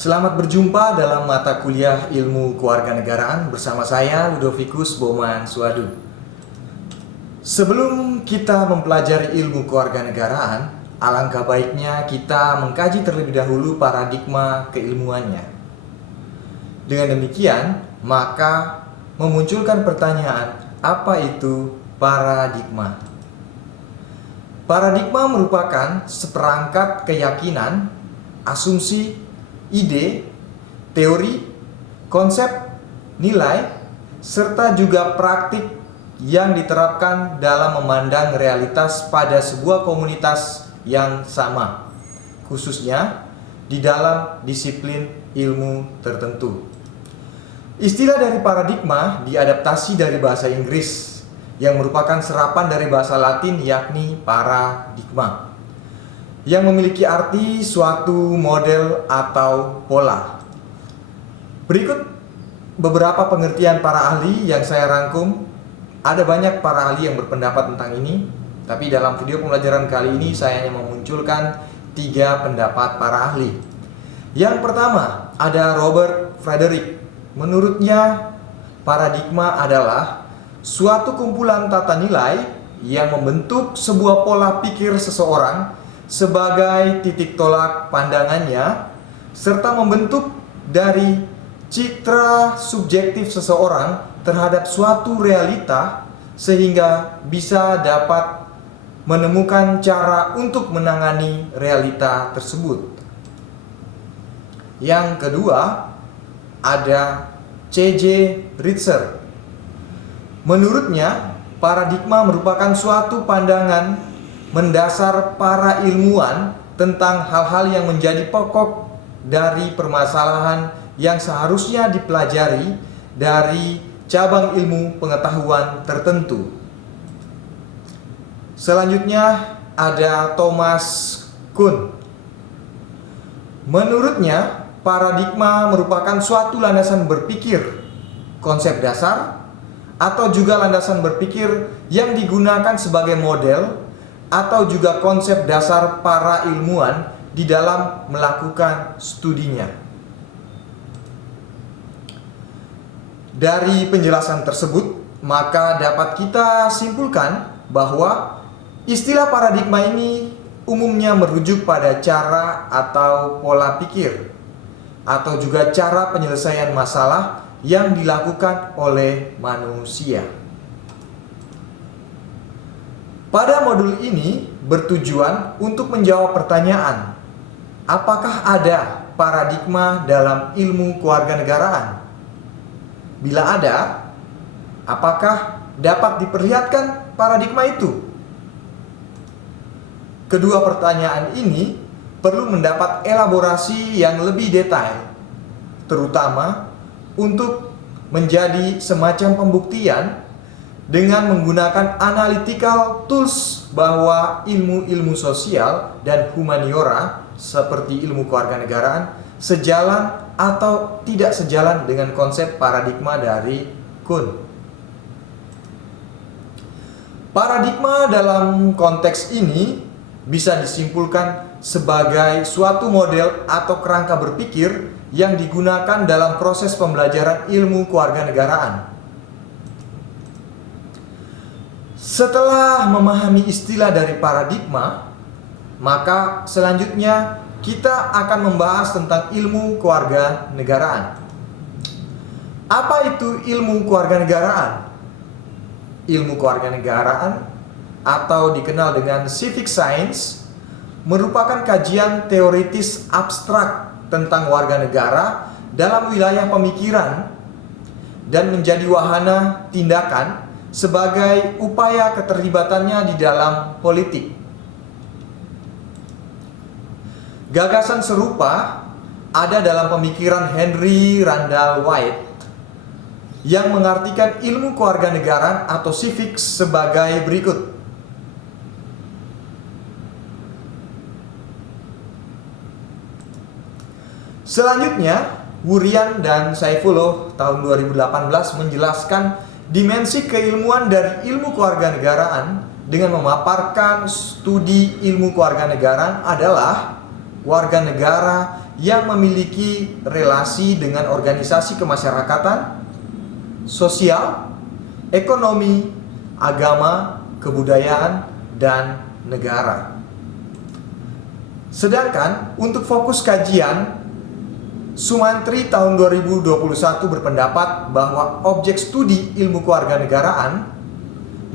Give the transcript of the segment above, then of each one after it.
Selamat berjumpa dalam mata kuliah Ilmu Kewarganegaraan bersama saya Ludovicus Boman Suadu. Sebelum kita mempelajari ilmu kewarganegaraan, alangkah baiknya kita mengkaji terlebih dahulu paradigma keilmuannya. Dengan demikian, maka memunculkan pertanyaan, apa itu paradigma? Paradigma merupakan seperangkat keyakinan, asumsi, ide, teori, konsep, nilai, serta juga praktik yang diterapkan dalam memandang realitas pada sebuah komunitas yang sama, khususnya di dalam disiplin ilmu tertentu. Istilah dari paradigma diadaptasi dari bahasa Inggris yang merupakan serapan dari bahasa Latin yakni paradigma, yang memiliki arti suatu model atau pola. Berikut beberapa pengertian para ahli yang saya rangkum. Ada banyak para ahli yang berpendapat tentang ini, tapi dalam video pembelajaran kali ini saya hanya memunculkan 3 pendapat para ahli. Yang pertama, ada Robert Frederick. Menurutnya, paradigma adalah suatu kumpulan tata nilai yang membentuk sebuah pola pikir seseorang sebagai titik tolak pandangannya, serta membentuk dari citra subjektif seseorang terhadap suatu realita sehingga bisa dapat menemukan cara untuk menangani realita tersebut. Yang kedua, ada C.J. Ritzer. Menurutnya, paradigma merupakan suatu pandangan mendasar para ilmuwan tentang hal-hal yang menjadi pokok dari permasalahan yang seharusnya dipelajari dari cabang ilmu pengetahuan tertentu. Selanjutnya ada Thomas Kuhn. Menurutnya, paradigma merupakan suatu landasan berpikir, konsep dasar, atau juga landasan berpikir yang digunakan sebagai model atau juga konsep dasar para ilmuwan di dalam melakukan studinya. Dari penjelasan tersebut, maka dapat kita simpulkan bahwa istilah paradigma ini umumnya merujuk pada cara atau pola pikir atau juga cara penyelesaian masalah yang dilakukan oleh manusia. Pada modul ini bertujuan untuk menjawab pertanyaan, apakah ada paradigma dalam ilmu kewarganegaraan? Bila ada, apakah dapat diperlihatkan paradigma itu? Kedua pertanyaan ini perlu mendapat elaborasi yang lebih detail, terutama untuk menjadi semacam pembuktian dengan menggunakan analytical tools bahwa ilmu-ilmu sosial dan humaniora seperti ilmu kewarganegaraan sejalan atau tidak sejalan dengan konsep paradigma dari Kuhn. Paradigma dalam konteks ini bisa disimpulkan sebagai suatu model atau kerangka berpikir yang digunakan dalam proses pembelajaran ilmu kewarganegaraan. Setelah memahami istilah dari paradigma, maka selanjutnya kita akan membahas tentang ilmu kewarganegaraan. Apa itu ilmu kewarganegaraan? Ilmu kewarganegaraan atau dikenal dengan civic science merupakan kajian teoritis abstrak tentang warga negara dalam wilayah pemikiran dan menjadi wahana tindakan sebagai upaya keterlibatannya di dalam politik. Gagasan serupa ada dalam pemikiran Henry Randall White yang mengartikan ilmu kewarganegaraan atau civics sebagai berikut. Selanjutnya, Wurian dan Saifullah tahun 2018 menjelaskan dimensi keilmuan dari ilmu kewarganegaraan dengan memaparkan studi ilmu kewarganegaraan adalah warga negara yang memiliki relasi dengan organisasi kemasyarakatan, sosial, ekonomi, agama, kebudayaan, dan negara. Sedangkan untuk fokus kajian, Sumantri tahun 2021 berpendapat bahwa objek studi ilmu kewarganegaraan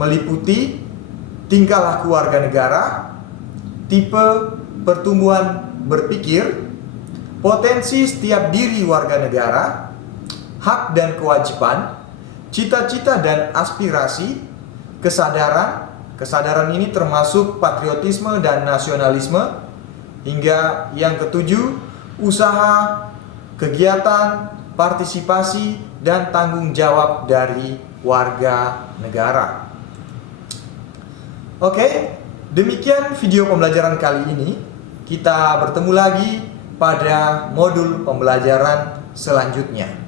meliputi tingkah laku warga negara, tipe pertumbuhan berpikir, potensi setiap diri warga negara, hak dan kewajiban, cita-cita dan aspirasi, kesadaran ini termasuk patriotisme dan nasionalisme, hingga yang ketujuh, usaha, kegiatan, partisipasi, dan tanggung jawab dari warga negara. Oke, demikian video pembelajaran kali ini. Kita bertemu lagi pada modul pembelajaran selanjutnya.